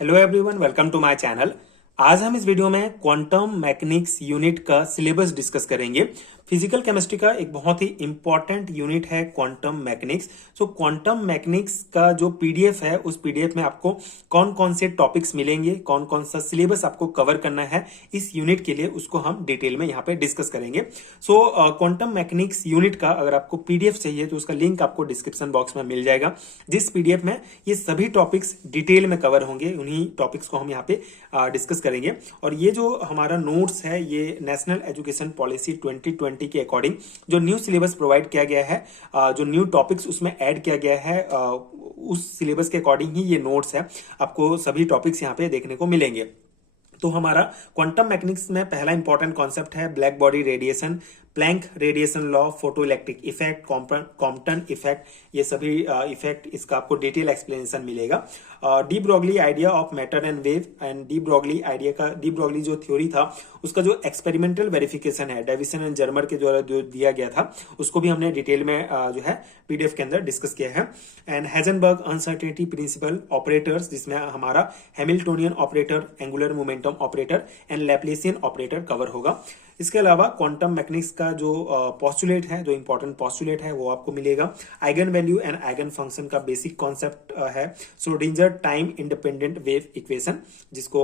Hello everyone, welcome to my channel. आज हम इस वीडियो में क्वांटम मैकेनिक्स यूनिट का सिलेबस डिस्कस करेंगे। फिजिकल केमिस्ट्री का एक बहुत ही इंपॉर्टेंट यूनिट है quantum mechanics. So quantum mechanics का जो पीडीएफ है, उस पीडीएफ में आपको कौन कौन से टॉपिक्स मिलेंगे, कौन कौन सा सिलेबस आपको कवर करना है इस यूनिट के लिए, उसको हम डिटेल में यहाँ पे डिस्कस करेंगे। सो क्वांटम मैकेनिक्स यूनिट का अगर आपको पीडीएफ चाहिए तो उसका लिंक आपको डिस्क्रिप्शन बॉक्स में मिल जाएगा, जिस पीडीएफ में ये सभी टॉपिक्स डिटेल में कवर होंगे। उन्हीं टॉपिक्स को हम यहाँ पे डिस्कस करेंगे। और ये जो हमारा नोट्स है, ये नेशनल एजुकेशन पॉलिसी 2020 के अकॉर्डिंग जो न्यू सिलेबस प्रोवाइड किया गया है, जो न्यू टॉपिक्स उसमें ऐड किया गया है, उस सिलेबस के अकॉर्डिंग ही ये नोट्स है। आपको सभी टॉपिक्स यहाँ पे देखने को मिलेंगे। तो हमारा क्वांटम मैकेनिक्स में पहला इंपॉर्टेंट कॉन्सेप्ट है black body radiation, Planck radiation law, photo electric effect, Compton effect, ये सभी इफेक्ट, इसका आपको डिटेल एक्सप्लेनेशन मिलेगा। De Broglie idea of matter and wave and de Broglie जो थ्योरी था, उसका जो एक्सपेरिमेंटल वेरिफिकेशन है डेविसन एंड जर्मर के द्वारा जो दिया गया था, उसको भी हमने डिटेल में जो है पीडीएफ के अंदर डिस्कस किया है। And Heisenberg uncertainty principle operators, जिसमें हमारा Hamiltonian operator, angular momentum operator and Laplacian operator cover होगा। इसके अलावा क्वांटम मैकेनिक्स का जो पोस्टुलेट है, जो इंपॉर्टेंट पोस्टुलेट है, वो आपको मिलेगा। Eigen value and eigen function का बेसिक कॉन्सेप्ट है Schrödinger time independent wave equation, जिसको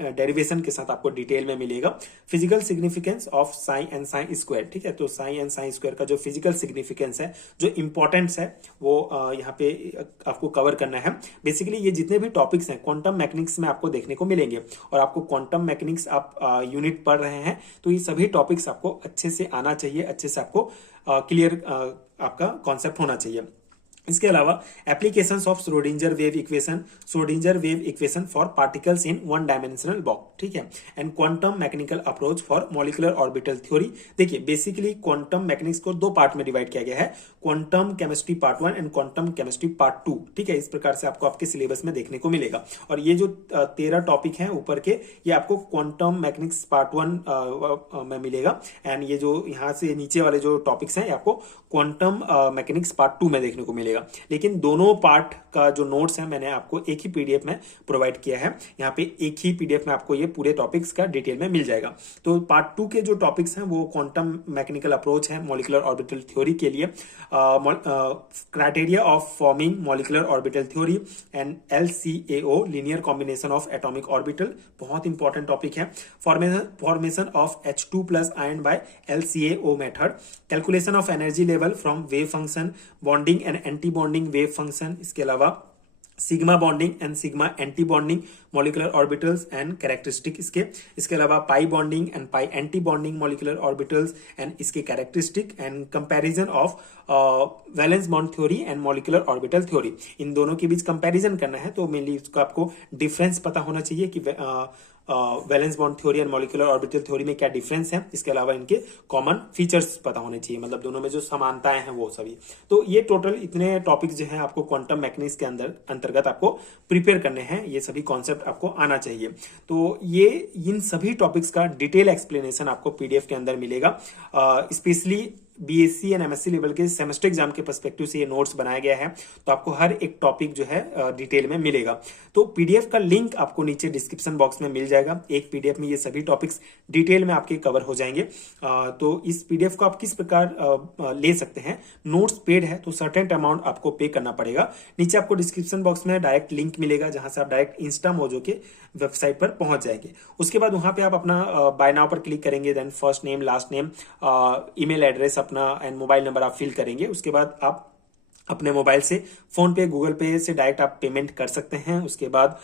डेरिवेशन के साथ आपको डिटेल में मिलेगा। Physical significance of sine and sine square, ठीक है। तो साइन एंड साइन स्क्वायर का जो फिजिकल सिग्निफिकेंस है, जो इंपॉर्टेंस है, वो यहाँ पे आपको कवर करना है। बेसिकली ये जितने भी टॉपिक्स हैं क्वांटम मैकेनिक्स में आपको देखने को मिलेंगे। और आपको क्वांटम मैकेनिक्स आप यूनिट पढ़ रहे हैं तो ये सभी टॉपिक्स आपको अच्छे से आना चाहिए, अच्छे से आपको क्लियर आपका कॉन्सेप्ट होना चाहिए। इसके अलावा applications of Schrödinger wave equation for particles in one dimensional box, ठीक है। And quantum mechanical approach for molecular orbital theory. देखिए, बेसिकली क्वांटम मैकेनिक्स को दो पार्ट में डिवाइड किया गया है, quantum chemistry part 1 and quantum chemistry part 2, ठीक है। इस प्रकार से आपको आपके सिलेबस में देखने को मिलेगा। और ये जो 13 टॉपिक हैं ऊपर के, ये आपको क्वांटम मैकेनिक्स पार्ट 1 में मिलेगा। एंड ये जो यहाँ से नीचे वाले जो टॉपिक्स हैं, ये आपको क्वांटम मैकेनिक्स पार्ट 2 में देखने को मिलेगा। लेकिन दोनों पार्ट का जो नोट्स है, मैंने आपको एक ही पीडीएफ में प्रोवाइड किया है। यहाँ पे एक ही पीडीएफ में आपको ये पूरे टॉपिक्स का डिटेल में मिल जाएगा। तो पार्ट 2 के जो टॉपिक्स हैं, वो क्वांटम मैकेनिकल अप्रोच है मॉलिक्यूलर ऑर्बिटल थ्योरी के लिए, criteria of forming molecular orbital theory and LCAO, linear combination of atomic orbital, बहुत इंपॉर्टेंट टॉपिक है। Formation of H2+ ion bye LCAO method, calculation of energy level from wave function, bonding and anti bonding wave function. इसके अलावा sigma bonding and sigma anti bonding molecular orbitals and characteristic इसके अलावा pi bonding and pi anti bonding molecular orbitals and इसके characteristic and comparison of valence bond theory and molecular orbital theory. इन दोनों के बीच comparison करना है, तो mainly इसको आपको डिफरेंस पता होना चाहिए कि valence bond theory and molecular orbital theory में क्या डिफरेंस है। इसके अलावा इनके कॉमन फीचर्स पता होने चाहिए, मतलब दोनों में जो समानताएं हैं वो सभी। तो ये टोटल इतने टॉपिक्स जो हैं आपको क्वांटम मैकेनिक्स के अंतर्गत आपको प्रिपेयर करने हैं। ये सभी कॉन्सेप्ट आपको आना चाहिए। तो ये इन सभी टॉपिक्स का डिटेल एक्सप्लेनेशन आपको पीडीएफ के अंदर मिलेगा। Specially BSc and MSc level के सेमेस्टर एग्जाम के पर्सपेक्टिव से ये नोट्स बनाया गया है। तो आपको हर एक टॉपिक जो है डिटेल में मिलेगा। तो पीडीएफ का लिंक आपको नीचे डिस्क्रिप्शन बॉक्स में मिल जाएगा। एक पीडीएफ में ये सभी टॉपिक्स डिटेल में आपके कवर हो जाएंगे। तो इस पीडीएफ को आप किस प्रकार ले सकते हैं, नोट्स पेड है तो सर्टेन अमाउंट आपको पे करना पड़ेगा। नीचे आपको डिस्क्रिप्शन बॉक्स में डायरेक्ट लिंक मिलेगा, जहां से आप डायरेक्ट इंस्टा मोजो के वेबसाइट पर पहुंच जाएंगे। उसके बाद वहां पे आप अपना बाय नाउ पर क्लिक करेंगे, then first name, last name, email address अपना एंड मोबाइल नंबर आप फिल करेंगे। उसके बाद आप अपने मोबाइल से फोन पे, गूगल पे से डायरेक्ट आप पेमेंट कर सकते हैं। उसके बाद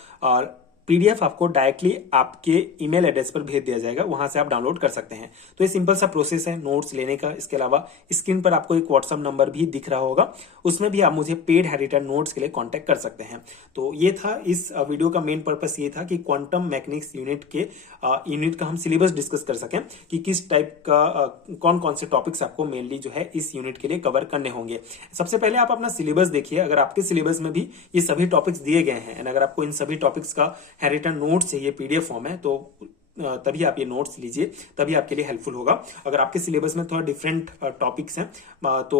पीडीएफ आपको डायरेक्टली आपके ईमेल एड्रेस पर भेज दिया जाएगा, वहां से आप डाउनलोड कर सकते हैं। तो ये सिंपल सा प्रोसेस है नोट्स लेने का। इसके अलावा स्क्रीन पर आपको एक व्हाट्सएप नंबर भी दिख रहा होगा, उसमें भी आप मुझे पेड हैंड नोट्स के लिए कांटेक्ट कर सकते हैं। तो ये था इस वीडियो का मेन पर्पस, ये था कि क्वांटम मैकेनिक्स यूनिट का हम सिलेबस डिस्कस कर सकें कि किस टाइप का कौन कौन से टॉपिक्स आपको मेनली जो है इस यूनिट के लिए कवर करने होंगे। सबसे पहले आप अपना सिलेबस देखिए, अगर आपके सिलेबस में भी ये सभी टॉपिक्स दिए गए हैं एंड अगर आपको इन सभी टॉपिक्स का हैंड रिटन नोट्स चाहिए पीडीएफ फॉर्म है, तो तभी आप ये नोट्स लीजिए, तभी आपके लिए हेल्पफुल होगा। अगर आपके सिलेबस में थोड़ा डिफरेंट टॉपिक्स हैं तो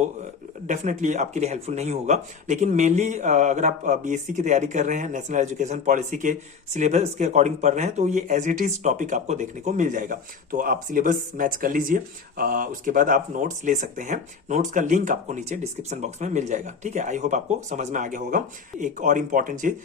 डेफिनेटली आपके लिए हेल्पफुल नहीं होगा। लेकिन मेनली अगर आप बीएससी की तैयारी कर रहे हैं, नेशनल एजुकेशन पॉलिसी के सिलेबस के अकॉर्डिंग पढ़ रहे हैं, तो ये एज इट इज टॉपिक आपको देखने को मिल जाएगा। तो आप सिलेबस मैच कर लीजिए, उसके बाद आप नोट्स ले सकते हैं। नोट्स का लिंक आपको नीचे डिस्क्रिप्शन बॉक्स में मिल जाएगा। ठीक है, आई होप आपको समझ में आ गया होगा। एक और इंपॉर्टेंट चीज,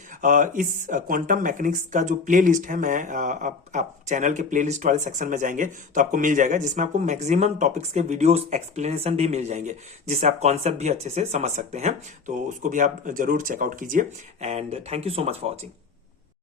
इस क्वांटम मैकेनिक्स का जो प्ले लिस्ट है, मैं आप चैनल के प्ले लिस्ट वाले सेक्शन में जाएंगे तो आपको मिल जाएगा, जिसमें आपको मैक्सिमम टॉपिक्स के वीडियोस एक्सप्लेनेशन भी मिल जाएंगे, जिससे आप कॉन्सेप्ट भी अच्छे से समझ सकते हैं। तो उसको भी आप जरूर चेकआउट कीजिए। And thank you so much for watching.